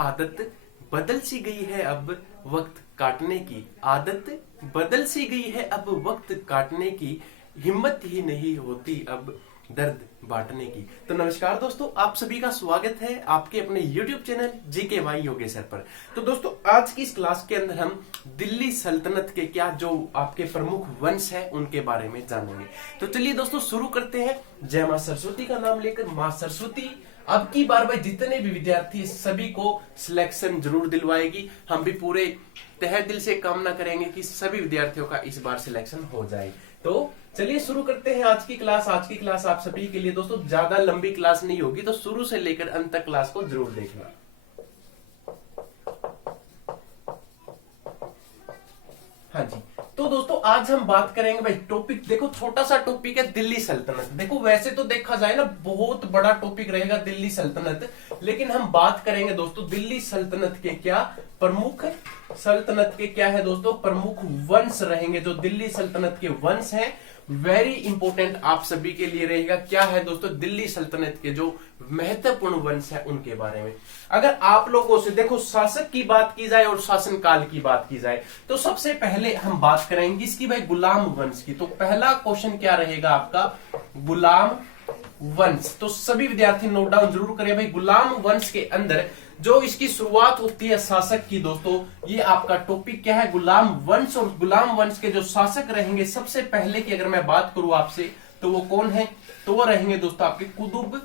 आदत बदल सी गई है अब वक्त काटने की, आदत बदल सी गई है अब वक्त काटने की, हिम्मत ही नहीं होती अब दर्द बांटने की। तो नमस्कार दोस्तों, आप सभी का स्वागत है आपके अपने YouTube चैनल GKY योगेश्वर पर। तो दोस्तों, आज की इस क्लास के अंदर हम दिल्ली सल्तनत के क्या जो आपके प्रमुख वंश है उनके बारे में जानेंगे। तो चलिए दोस्तों शुरू करते हैं। जय मां सरस्वती का नाम लेकर। मां सरस्वती अब की बार भाई जितने भी विद्यार्थी सभी को सिलेक्शन जरूर दिलवाएगी। हम भी पूरे तहे दिल से कामना करेंगे कि सभी विद्यार्थियों का इस बार सिलेक्शन हो जाए। तो चलिए शुरू करते हैं आज की क्लास। आज की क्लास आप सभी के लिए दोस्तों ज्यादा लंबी क्लास नहीं होगी, तो शुरू से लेकर अंत तक क्लास को जरूर देखना। हाँ जी, तो दोस्तों आज हम बात करेंगे भाई टॉपिक, देखो छोटा सा टॉपिक है दिल्ली सल्तनत। देखो वैसे तो देखा जाए ना बहुत बड़ा टॉपिक रहेगा दिल्ली सल्तनत, लेकिन हम बात करेंगे दोस्तों दिल्ली सल्तनत के क्या प्रमुख सल्तनत के क्या है दोस्तों प्रमुख वंश रहेंगे। जो दिल्ली सल्तनत के वंश हैं वेरी इंपोर्टेंट आप सभी के लिए रहेगा। क्या है दोस्तों दिल्ली सल्तनत के जो महत्वपूर्ण वंश है उनके बारे में। अगर आप लोगों से देखो शासक की बात की जाए और शासन काल की बात की जाए, तो सबसे पहले हम बात करेंगे इसकी भाई गुलाम वंश की। तो पहला क्वेश्चन क्या रहेगा आपका, गुलाम वंश। तो सभी विद्यार्थी नोट डाउन जरूर करें भाई। गुलाम वंश के अंदर जो इसकी शुरुआत होती है शासक की दोस्तों, ये आपका टॉपिक क्या है, गुलाम वंश। और गुलाम वंश के जो शासक रहेंगे सबसे पहले की अगर मैं बात करूं आपसे, तो वो कौन है, तो वो रहेंगे दोस्तों आपके कुतुब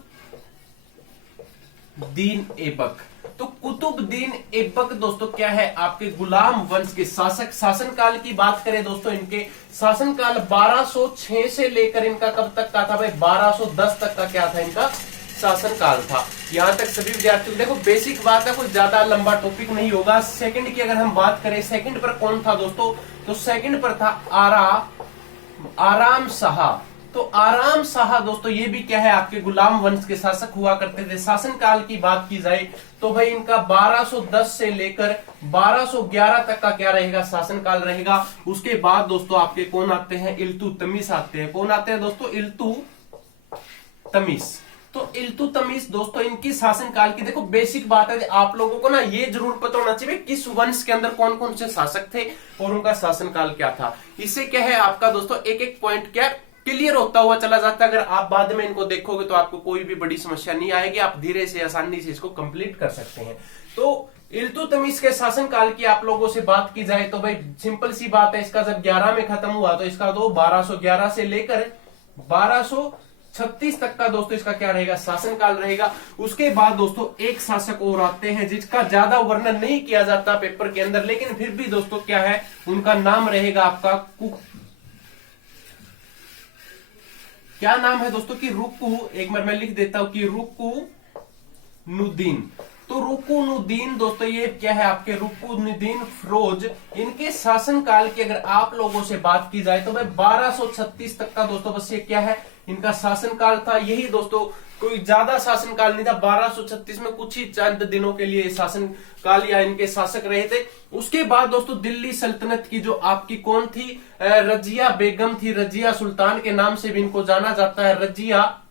दीन ऐबक। तो कुतुबुद्दीन ऐबक दोस्तों क्या है आपके गुलाम वंश के शासक। शासन काल की बात करें दोस्तों, इनके शासन काल 1206 से लेकर इनका कब तक का था भाई, 1210 तक का क्या था इनका शासन काल था। यहां तक सभी विद्यार्थियों देखो बेसिक बात है, कोई ज्यादा लंबा टॉपिक नहीं होगा। सेकंड की अगर हम बात करें, सेकंड पर कौन था दोस्तों, तो सेकंड पर था आराम शाह। तो आराम शाह दोस्तों ये भी क्या है आपके गुलाम वंश के शासक हुआ करते थे। शासन काल की बात की जाए तो भाई इनका 1210 से लेकर 1211 तक का क्या रहेगा शासन काल रहेगा। उसके बाद दोस्तों आपके कौन आते हैं, इल्तुतमिश आते हैं। कौन आते हैं दोस्तों, इल्तुतमिश। तो इल्तुतमिश दोस्तों इनकी शासन काल की देखो बेसिक बात है, आप लोगों को ना ये जरूर पता होना चाहिए किस वंश के अंदर कौन कौन से शासक थे और उनका शासन काल क्या था। इससे क्या है आपका दोस्तों एक एक पॉइंट क्या क्लियर होता हुआ चला जाता है। अगर आप बाद में इनको देखोगे तो आपको कोई भी बड़ी समस्या नहीं आएगी, आप धीरे से आसानी से इसको कंप्लीट कर सकते हैं। तो इल्तुतमिश के शासन काल की आप लोगों से बात की जाए तो भाई सिंपल सी बात है, इसका जब 11 में खत्म हुआ तो इसका 1211 से लेकर 1236 तक का दोस्तों इसका क्या रहेगा शासन काल रहेगा। उसके बाद दोस्तों एक शासक और आते हैं जिसका ज्यादा वर्णन नहीं किया जाता पेपर के अंदर, लेकिन फिर भी दोस्तों क्या है उनका नाम रहेगा आपका क्या नाम है दोस्तों की रुकू। एक बार मैं लिख देता हूं कि रुकनुद्दीन। तो रुकनुद्दीन दोस्तों ये क्या है आपके रुकनुद्दीन फिरोज। इनके शासन काल की अगर आप लोगों से बात की जाए तो भाई 1236 तक का दोस्तों बस ये क्या है इनका शासन काल था। यही दोस्तों कोई ज्यादा शासन काल नहीं था, 1236 में कुछ ही चंद दिनों के लिए शासन काल या इनके शासक रहे थे। उसके बाद दोस्तों दिल्ली सल्तनत की जो आपकी कौन थी, रजिया बेगम थी। रजिया सुल्तान के नाम से भी इनको जाना जाता है। रजिया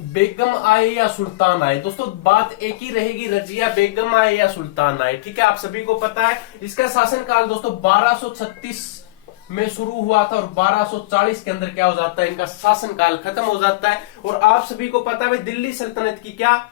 बेगम आए या सुल्तान आए, दोस्तों बात एक ही रहेगी, रजिया बेगम आए या सुल्तान आए, ठीक है। आप सभी को पता है इसका शासन काल दोस्तों 1236 में शुरू हुआ था और 1240 के अंदर क्या हो जाता है इनका शासन काल खत्म हो जाता है। और आप सभी को पता है दिल्ली सल्तनत की क्या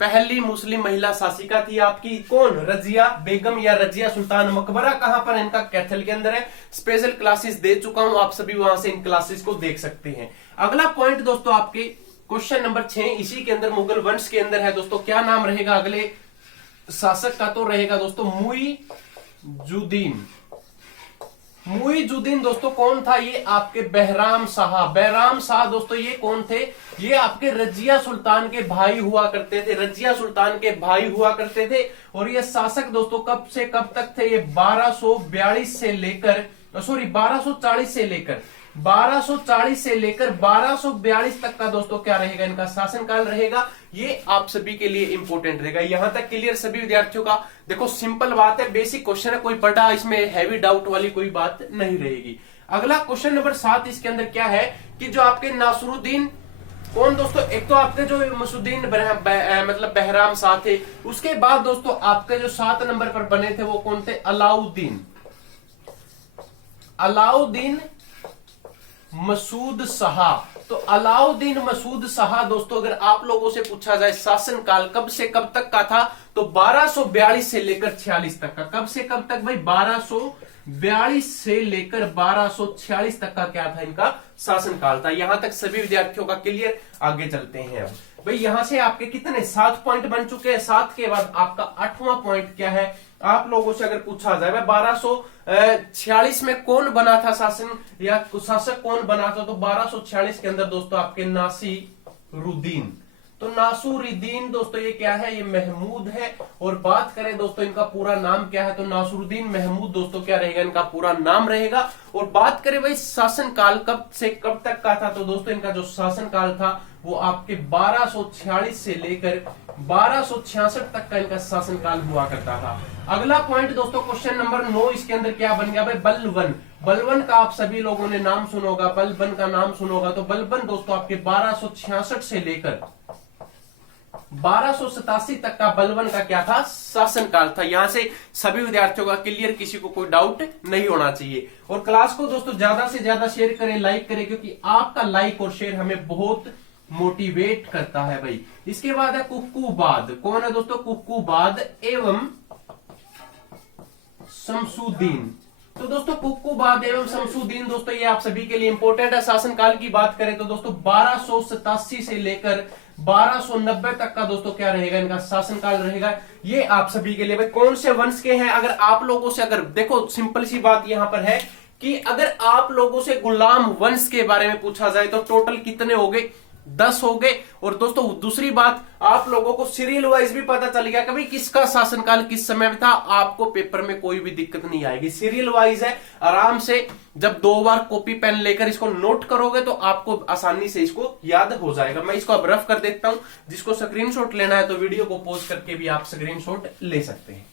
पहली मुस्लिम महिला शासिका थी आपकी कौन, रजिया बेगम या रजिया सुल्तान। मकबरा कहां पर इनका, कैथल के अंदर है। स्पेशल क्लासेस दे चुका हूं, आप सभी वहां से इन क्लासेस को देख सकते हैं। अगला पॉइंट दोस्तों आपके क्वेश्चन नंबर 6 इसी के अंदर मुगल वंश के अंदर है दोस्तों। क्या नाम रहेगा अगले शासक का, तो रहेगा दोस्तों मुइजुद्दीन। मुइजुद्दीन दोस्तों कौन था, ये आपके बहराम शाह। बहराम शाह दोस्तों ये कौन थे, ये आपके रजिया सुल्तान के भाई हुआ करते थे। रजिया सुल्तान के भाई हुआ करते थे। और ये शासक दोस्तों कब से कब तक थे, ये 1242 से लेकर 1240 से लेकर 1242 तक का दोस्तों क्या रहेगा इनका शासन काल रहेगा। ये आप सभी के लिए इंपॉर्टेंट रहेगा। यहां तक क्लियर सभी विद्यार्थियों का। देखो सिंपल बात है, बेसिक क्वेश्चन है, कोई बड़ा इसमें हैवी डाउट वाली कोई बात नहीं रहेगी। अगला क्वेश्चन नंबर 7 इसके अंदर क्या है कि जो आपके नासरुद्दीन कौन दोस्तों? एक तो आपके जो मसूद्दीन मतलब बहराम शाह थे। उसके बाद दोस्तों आपके जो 7 नंबर पर बने थे वो कौन थे? अलाउद्दीन मसूद शाह। तो अलाउद्दीन मसूद शाह दोस्तों, अगर आप लोगों से पूछा जाए शासन काल कब से कब तक का था, तो 1242 से लेकर 46 तक का। कब से कब तक भाई? 1242 से लेकर 1246 तक का क्या था? इनका शासन काल था। यहां तक सभी विद्यार्थियों का क्लियर। आगे चलते हैं अब भाई। यहां से आपके कितने 7 पॉइंट बन चुके हैं। 7 के बाद आपका 8वां पॉइंट क्या है? आप लोगों से अगर पूछा जाए भाई 1246 में कौन बना था शासन या शासक कौन बना था, तो 1246 के अंदर दोस्तों आपके नासिरुद्दीन। तो नासिरुद्दीन दोस्तों ये क्या है? ये महमूद है। और बात करें दोस्तों इनका पूरा नाम क्या है, तो नासिरुद्दीन महमूद दोस्तों क्या रहेगा? इनका पूरा नाम रहेगा। और बात करें भाई शासन काल कब से कब तक का था, तो दोस्तों इनका जो शासन काल था वो आपके 1246 से लेकर 1266 तक का इनका शासन काल हुआ करता था। अगला पॉइंट दोस्तों क्वेश्चन नंबर 9, इसके अंदर क्या बन गया भाई? बलबन। बलबन का आप सभी लोगों ने नाम सुना होगा, बलबन का नाम सुना होगा। तो बलबन दोस्तों आपके 1266 से लेकर 1287 तक का बलबन का क्या था? शासन काल था। यहां से सभी विद्यार्थियों का क्लियर, किसी को कोई डाउट नहीं होना चाहिए। और क्लास को दोस्तों ज्यादा से ज्यादा शेयर करें, लाइक करें, क्योंकि आपका लाइक और शेयर हमें बहुत मोटिवेट करता है भाई। इसके बाद है कुक्कुबाद। कौन है दोस्तों? कुक्कुबाद एवं शमसुद्दीन। तो दोस्तों कुक्कुबाद एवं शमसुद्दीन दोस्तों ये आप सभी के लिए इंपॉर्टेंट है। शासनकाल की बात करें तो दोस्तों 1287 से लेकर 1290 तक का दोस्तों क्या रहेगा? इनका शासनकाल रहेगा। ये आप सभी के लिए भाई कौन से वंश के हैं? अगर आप लोगों से, अगर देखो सिंपल सी बात यहां पर है कि अगर आप लोगों से गुलाम वंश के बारे में पूछा जाए तो टोटल कितने हो गए? 10 हो गए। और दोस्तों दूसरी बात, आप लोगों को सीरियल वाइज भी पता चल गया कभी किसका शासनकाल किस समय में था। आपको पेपर में कोई भी दिक्कत नहीं आएगी, सीरियल वाइज है। आराम से जब 2 बार कॉपी पेन लेकर इसको नोट करोगे तो आपको आसानी से इसको याद हो जाएगा। मैं इसको अब रफ कर देता हूं। जिसको स्क्रीनशॉट लेना है तो वीडियो को पॉज करके भी आप स्क्रीनशॉट ले सकते हैं।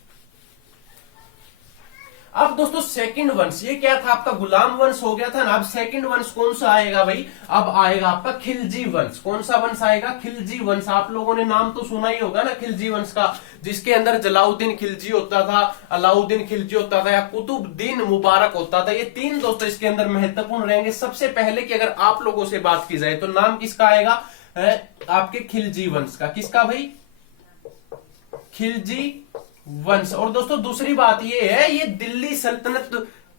अब दोस्तों सेकंड वंश, ये क्या था? आपका गुलाम वंश हो गया था ना। अब सेकंड वंश कौन सा आएगा भाई? अब आएगा आपका खिलजी वंश। कौन सा वंश आएगा? खिलजी वंश। आप लोगों ने नाम तो सुना ही होगा ना खिलजी वंश का, जिसके अंदर जलाउद्दीन खिलजी होता था, अलाउद्दीन खिलजी होता था या कुतुबुद्दीन मुबारक होता था। ये 3 दोस्तों इसके अंदर महत्वपूर्ण रहेंगे। सबसे पहले कि अगर आप लोगों से बात की जाए तो नाम किसका आएगा? आपके खिलजी वंश का। किसका भाई? खिलजी वंश। और दोस्तों दूसरी बात ये है, ये दिल्ली सल्तनत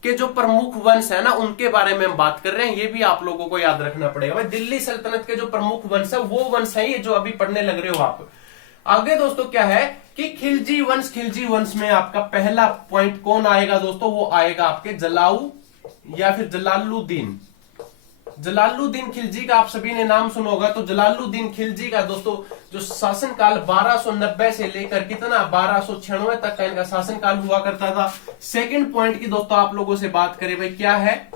के जो प्रमुख वंश है ना उनके बारे में हम बात कर रहे हैं। ये भी आप लोगों को याद रखना पड़ेगा भाई। दिल्ली सल्तनत के जो प्रमुख वंश है वो वंश है ये जो अभी पढ़ने लग रहे हो आप। आगे दोस्तों क्या है कि खिलजी वंश। खिलजी वंश में आपका पहला पॉइंट कौन आएगा दोस्तों? वो आएगा आपके जलाऊ या फिर जलालुद्दीन। जलालुद्दीन खिलजी का आप सभी ने नाम सुना होगा। तो जलालुद्दीन खिलजी का दोस्तों जो शासनकाल 1290 से लेकर कितना 1296 तक का इनका शासनकाल हुआ करता था। सेकंड पॉइंट की दोस्तों आप लोगों से बात करें भाई, क्या है?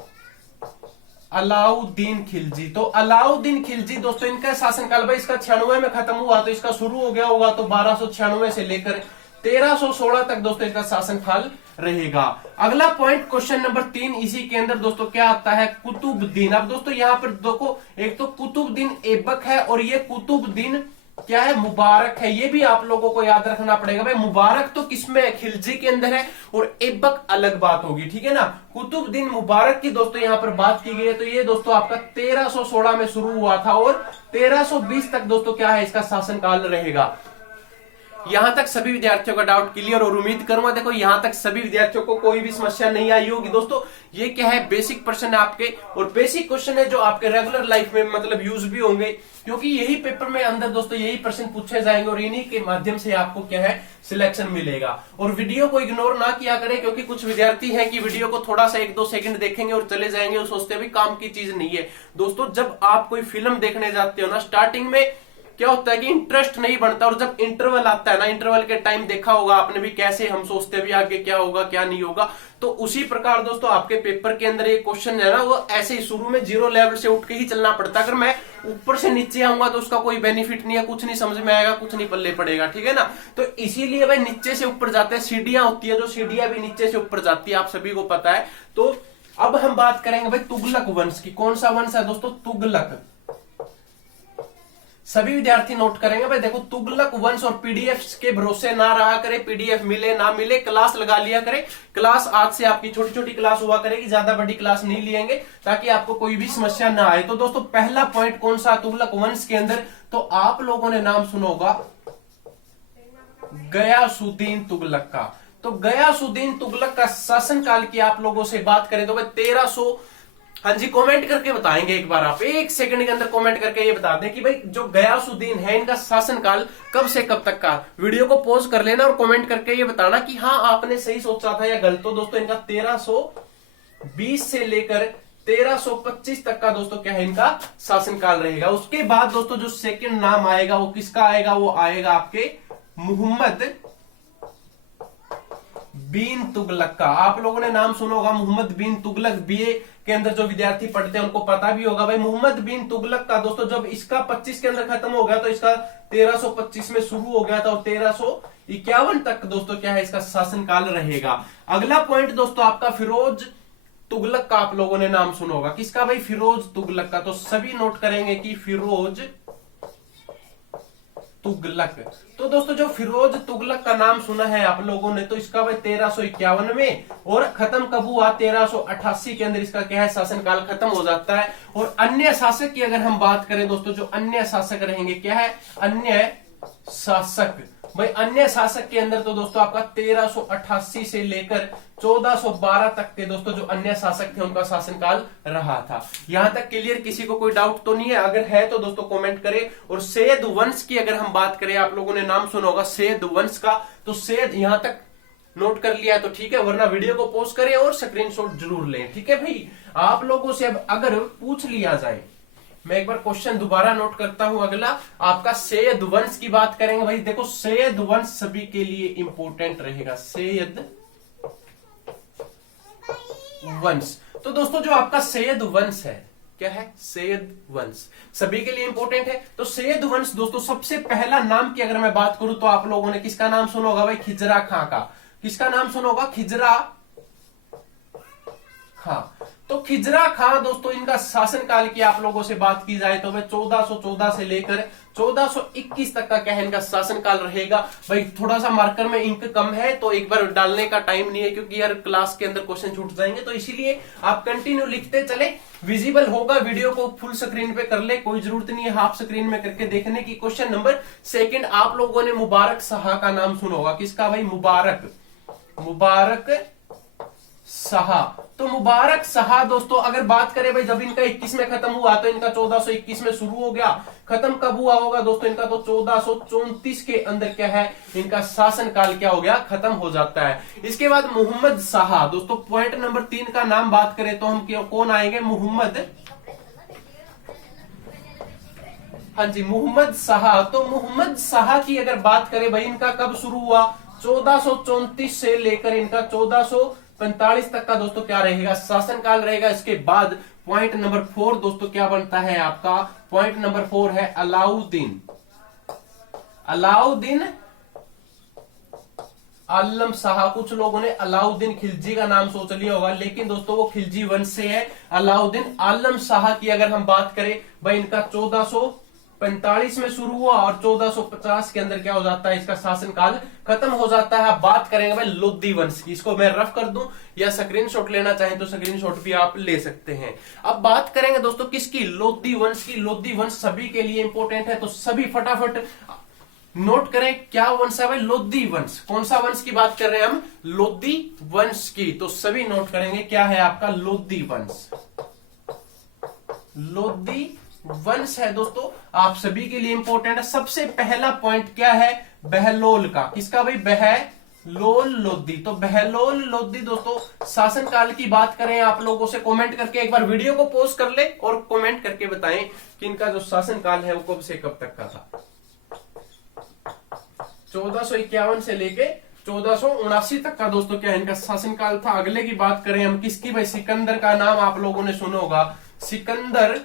अलाउद्दीन खिलजी। तो अलाउद्दीन खिलजी दोस्तों इनका शासनकाल भाई इसका 96 में खत्म हुआ, तो इसका शुरू हो गया होगा तो 1296 से लेकर 1316 तक दोस्तों इसका शासनकाल रहेगा। अगला पॉइंट क्वेश्चन नंबर 3, इसी के अंदर दोस्तों क्या आता है? कुतुबुद्दीन। अब दोस्तों यहां पर देखो, एक तो कुतुबुद्दीन ऐबक है और ये कुतुबुद्दीन क्या है? मुबारक है। ये भी आप लोगों को याद रखना पड़ेगा भाई। मुबारक तो किसमें है? खिलजी के अंदर है और ऐबक अलग बात होगी, ठीक है ना। कुतुबुद्दीन मुबारक की दोस्तों यहां पर बात की गई है, तो ये दोस्तों आपका 1316 में शुरू हुआ था और 1320 तक दोस्तों क्या है? इसका शासनकाल रहेगा। यहां तक सभी विद्यार्थियों का डाउट क्लियर और उम्मीद करूंगा देखो यहां तक सभी विद्यार्थियों को कोई भी समस्या नहीं आई होगी। दोस्तों ये क्या है? बेसिक प्रश्न है आपके, और बेसिक क्वेश्चन है जो आपके रेगुलर लाइफ में मतलब यूज भी होंगे, क्योंकि यही पेपर में अंदर दोस्तों यही प्रश्न पूछे जाएंगे और इन्हीं के माध्यम से आपको क्या है? सिलेक्शन मिलेगा। और वीडियो को इग्नोर ना किया करें, क्योंकि कुछ विद्यार्थी हैं कि वीडियो को थोड़ा सा 1-2 सेकंड देखेंगे और चले जाएंगे और सोचते हैं काम की चीज नहीं है। दोस्तों जब आप कोई फिल्म देखने जाते हो ना, स्टार्टिंग में क्या होता है कि इंटरेस्ट नहीं बनता, और जब इंटरवल आता है ना, इंटरवल के टाइम देखा होगा आपने भी कैसे हम सोचते हैं भी आगे क्या होगा क्या नहीं होगा। तो उसी प्रकार दोस्तों आपके पेपर के अंदर एक क्वेश्चन है ना, वो ऐसे ही शुरू में 0 लेवल से उठ के ही चलना पड़ता है। अगर मैं ऊपर से नीचे आऊंगा तो उसका कोई बेनिफिट नहीं है, कुछ नहीं समझ में आएगा, कुछ नहीं पल्ले पड़ेगा, ठीक है ना। तो इसीलिए भाई नीचे से ऊपर जाते हैं, सीढ़ियां होती है, जो सीढ़ियां भी नीचे से ऊपर जाती है, आप सभी को पता है। तो अब हम बात करेंगे भाई तुगलक वंश की। कौन सा वंश है दोस्तों? तुगलक। सभी विद्यार्थी नोट करेंगे भाई। देखो, तुगलक वंश और पीडीएफ के भरोसे ना रहा करे, पीडीएफ मिले ना मिले, क्लास लगा लिया करे। क्लास आज से आपकी छोटी छोटी क्लास हुआ करेगी, ज्यादा बड़ी क्लास नहीं लिएंगे, ताकि आपको कोई भी समस्या ना आए। तो दोस्तों, पहला पॉइंट कौन सा तुगलक वंश के अंदर, तो आप लोगों ने नाम सुना होगा गयासुद्दीन तुगलक का। तो गयासुद्दीन तुगलक का शासनकाल की आप लोगों से बात करें तो भाई 1300, हाँ जी, कमेंट करके बताएंगे एक बार, आप 1 सेकंड के अंदर कमेंट करके ये बता दें कि भाई जो गयासुद्दीन है इनका शासनकाल कब से कब तक का। वीडियो को पॉज कर लेना और कमेंट करके ये बताना कि हाँ आपने सही सोचा था या गलत। तो दोस्तों, इनका 1320 से लेकर 1325 तक का दोस्तों क्या है इनका शासनकाल रहेगा। उसके बाद दोस्तों जो सेकंड नाम आएगा वो किसका आएगा, वो आएगा आपके मोहम्मद बिन तुगलक का। आप लोगों ने नाम सुना होगा मोहम्मद बिन तुगलक। बीए के अंदर जो विद्यार्थी पढ़ते हैं उनको पता भी होगा भाई मोहम्मद बिन तुगलक का। दोस्तों, जब इसका 25 के अंदर खत्म हो गया तो इसका 1325 में शुरू हो गया था और 1351 तक दोस्तों क्या है इसका शासनकाल रहेगा। अगला पॉइंट दोस्तों आपका फिरोज तुगलक का। आप लोगों ने नाम सुना होगा, किसका भाई, फिरोज तुगलक का। तो सभी नोट करेंगे कि फिरोज तुगलक। तो दोस्तों जो फिरोज तुगलक का नाम सुना है आप लोगों ने, तो इसका भाई 1351 में, और खत्म कब हुआ, 1388 के अंदर इसका क्या है शासनकाल खत्म हो जाता है। और अन्य शासक की अगर हम बात करें दोस्तों, जो अन्य शासक रहेंगे, क्या है अन्य शासक, भाई अन्य शासक के अंदर तो दोस्तों आपका 1388 से लेकर 1412 तक के दोस्तों जो अन्य शासक थे उनका शासनकाल रहा था। यहां तक क्लियर, किसी को कोई डाउट तो नहीं है? अगर है तो दोस्तों कमेंट करें। और सैयद वंश की अगर हम बात करें, आप लोगों ने नाम सुना होगा सैयद वंश का, तो सैयद यहां तक नोट कर लिया तो ठीक है, वरना वीडियो को पॉज करें और स्क्रीनशॉट जरूर लें। ठीक है भाई, आप लोगों से अब अगर पूछ लिया जाए, मैं एक बार क्वेश्चन दोबारा नोट करता हूं। अगला आपका सैयद वंश की बात करेंगे भाई। देखो, सैयद वंश सभी के लिए इंपॉर्टेंट रहेगा, सैयद वंश। तो दोस्तों जो आपका सैयद वंश है, क्या है, सैयद वंश सभी के लिए इंपॉर्टेंट है। तो सैयद वंश दोस्तों सबसे पहला नाम की अगर मैं बात करूं तो आप लोगों ने किसका नाम सुना होगा भाई, खिजरा खां का। किसका नाम सुना होगा, खिजरा खां। तो खिजरा खां दोस्तों इनका शासनकाल की आप लोगों से बात की जाए तो भाई 1414 से लेकर 1421 तक का क्या है इनका शासनकाल रहेगा। भाई थोड़ा सा मार्कर में इंक कम है तो एक बार डालने का टाइम नहीं है, क्योंकि यार क्लास के अंदर क्वेश्चन छूट जाएंगे, तो इसीलिए आप कंटिन्यू लिखते चले। विजिबल होगा, वीडियो को फुल स्क्रीन पे कर ले, कोई जरूरत नहीं है हाफ स्क्रीन में करके देखने की। क्वेश्चन नंबर सेकंड, आप लोगों ने मुबारक शाह का नाम सुना होगा। किसका भाई, मुबारक शाह। तो मुबारक शाह दोस्तों अगर बात करें भाई, जब इनका 21 में खत्म हुआ तो इनका 1421 में शुरू हो गया। खत्म कब हुआ होगा दोस्तों इनका, तो 1434 के अंदर क्या है इनका शासनकाल क्या हो गया, खत्म हो जाता है। इसके बाद मोहम्मद शाह दोस्तों, पॉइंट नंबर 3 का नाम बात करें तो हम कौन आएंगे, मोहम्मद, हाँ जी, मोहम्मद शाह। तो मोहम्मद शाह की अगर बात करें भाई, इनका कब शुरू हुआ, 1434 से लेकर इनका 1445 तक का दोस्तों क्या रहेगा, शासनकाल रहेगा। इसके बाद पॉइंट नंबर 4 दोस्तों क्या बनता है आपका, पॉइंट नंबर 4 है अलाउद्दीन। अलाउद्दीन आलम शाह। कुछ लोगों ने अलाउद्दीन खिलजी का नाम सोच लिया होगा, लेकिन दोस्तों वो खिलजी वंश से है। अलाउद्दीन आलम शाह की अगर हम बात करें भाई, इनका 1445 में शुरू हुआ और 1450 के अंदर क्या हो जाता है, इसका शासनकाल खत्म हो जाता है। आप बात करेंगे भाई लोधी वंश की, इसको मैं रफ कर दूं या स्क्रीनशॉट लेना चाहें तो स्क्रीनशॉट भी आप ले सकते हैं। अब बात करेंगे दोस्तों किसकी, लोधी वंश की। लोधी वंश सभी के लिए इंपॉर्टेंट है, तो सभी फटाफट नोट करें क्या वंश है भाई, लोधी वंश। कौन सा वंश की बात कर रहे हैं हम, लोधी वंश की। तो सभी नोट करेंगे क्या है आपका, लोधी वंश। लोधी वंश है दोस्तों, आप सभी के लिए इंपॉर्टेंट है। सबसे पहला पॉइंट क्या है, बहलोल का। किसका भाई, बहलोल लोधी। तो बहलोल लोधी दोस्तों शासनकाल की बात करें आप लोगों से कमेंट करके एक बार वीडियो को पॉज कर ले और कमेंट करके बताएं कि इनका जो शासनकाल है वो कब से कब तक का था। 1451 से लेके 1479 तक का दोस्तों क्या इनका शासनकाल था। अगले की बात करें हम किसकी भाई, सिकंदर का नाम आप लोगों ने सुना होगा। सिकंदर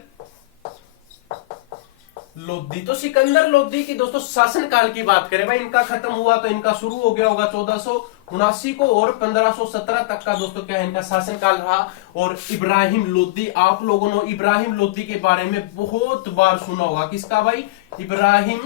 लोदी। तो सिकंदर लोदी की दोस्तों शासनकाल की बात करें भाई, इनका खत्म हुआ तो इनका शुरू हो गया होगा 1479 को, और 1517 तक का दोस्तों क्या है इनका शासनकाल रहा। और इब्राहिम लोदी, आप लोगों ने इब्राहिम लोदी के बारे में बहुत बार सुना होगा। किसका भाई? इब्राहिम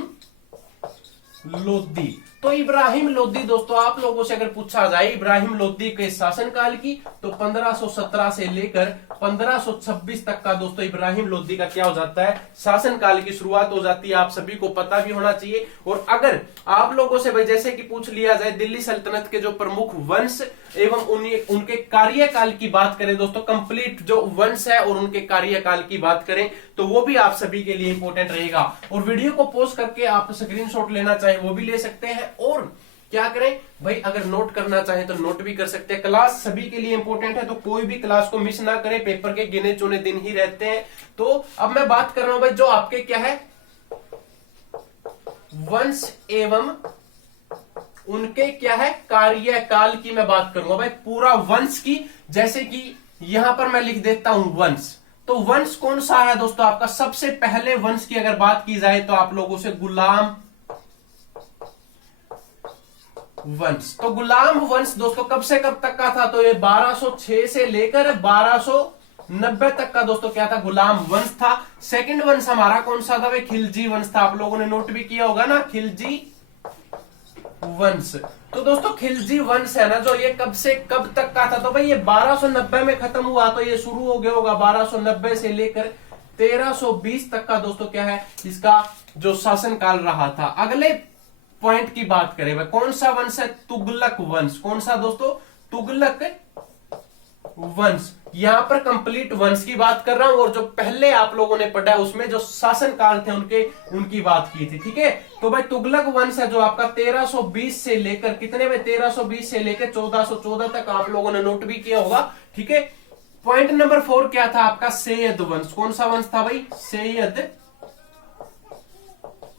लोदी। तो इब्राहिम लोदी दोस्तों आप लोगों से अगर पूछा जाए इब्राहिम लोदी के शासनकाल की, तो 1517 से लेकर 1526 तक का दोस्तों इब्राहिम लोदी का क्या हो जाता है? शासनकाल की शुरुआत हो जाती है। आप सभी को पता भी होना चाहिए। और अगर आप लोगों से भाई जैसे कि पूछ लिया जाए दिल्ली सल्तनत के जो प्रमुख वंश एवं उनके कार्यकाल की बात करें दोस्तों, कंप्लीट जो वंश है और उनके कार्यकाल की बात करें, तो वो भी आप सभी के लिए इंपॉर्टेंट रहेगा। और वीडियो को पॉज करके आप स्क्रीनशॉट लेना चाहे वो भी ले सकते हैं, और क्या करें भाई अगर नोट करना चाहे तो नोट भी कर सकते हैं। क्लास सभी के लिए इंपॉर्टेंट है, तो कोई भी क्लास को मिस ना करें, पेपर के गिने चुने दिन ही रहते हैं। तो अब मैं बात कर रहा हूं भाई जो आपके क्या है वंश एवं उनके क्या है कार्यकाल की मैं बात करूंगा भाई, पूरा वंश की। जैसे कि यहां पर मैं लिख देता हूं वंश, तो वंश कौन सा है दोस्तों आपका? सबसे पहले वंश की अगर बात की जाए तो आप लोगों से गुलाम वंश। तो गुलाम वंश दोस्तों कब से कब तक का था? तो ये 1206 से लेकर 1290 तक का दोस्तों क्या था? गुलाम वंश था। सेकंड वंश हमारा कौन सा था भाई? खिलजी वंश था। आप लोगों ने नोट भी किया होगा ना, खिलजी वंश। तो दोस्तों खिलजी वंश है ना जो, ये कब से कब तक का था? तो भाई ये 1290 में खत्म हुआ, तो ये शुरू हो गया होगा 1290 से लेकर 1320 तक का दोस्तों क्या है इसका जो शासनकाल रहा था। अगले पॉइंट की बात करें भाई, कौन सा वंश है? तुगलक वंश। कौन सा दोस्तों? तुगलक वंश। यहां पर कंप्लीट वंश की बात कर रहा हूं, और जो पहले आप लोगों ने पढ़ा है उसमें जो शासनकाल थे उनकी बात की थी। ठीक है, तो भाई तुगलक वंश है जो आपका 1320 से लेकर कितने में? 1320 से लेकर 1414 तक आप लोगों ने नोट भी किया होगा। ठीक है, पॉइंट नंबर 4 क्या था आपका? सैयद वंश। कौन सा वंश था भाई? सैयद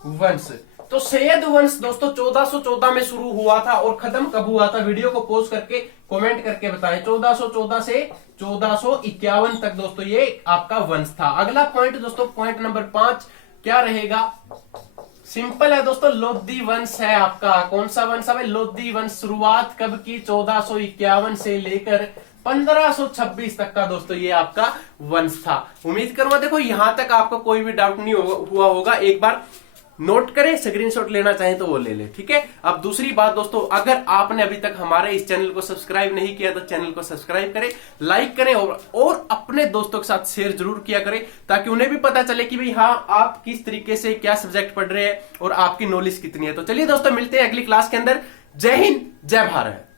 वंश। तो सैयद वंश दोस्तों 1414 में शुरू हुआ था, और खत्म कब हुआ था? वीडियो को पॉज करके कमेंट करके बताएं। 1414 से 1451 तक दोस्तों ये आपका वंश था। अगला पॉइंट दोस्तों पॉइंट नंबर 5 क्या रहेगा? सिंपल है दोस्तों, लोदी वंश है आपका। कौन सा वंश है? लोदी वंश। शुरुआत कब की? 1451 से लेकर 1526 तक का दोस्तों ये आपका वंश था। उम्मीद करूंगा देखो यहां तक आपको कोई भी डाउट नहीं हुआ होगा। एक बार नोट करें, स्क्रीनशॉट लेना चाहें तो वो ले ले। ठीक है, अब दूसरी बात दोस्तों, अगर आपने अभी तक हमारे इस चैनल को सब्सक्राइब नहीं किया तो चैनल को सब्सक्राइब करें, लाइक करें, और अपने दोस्तों के साथ शेयर जरूर किया करें, ताकि उन्हें भी पता चले कि भाई हाँ आप किस तरीके से क्या सब्जेक्ट पढ़ रहे हैं और आपकी नॉलेज कितनी है। तो चलिए दोस्तों मिलते हैं अगली क्लास के अंदर। जय हिंद, जय भारत।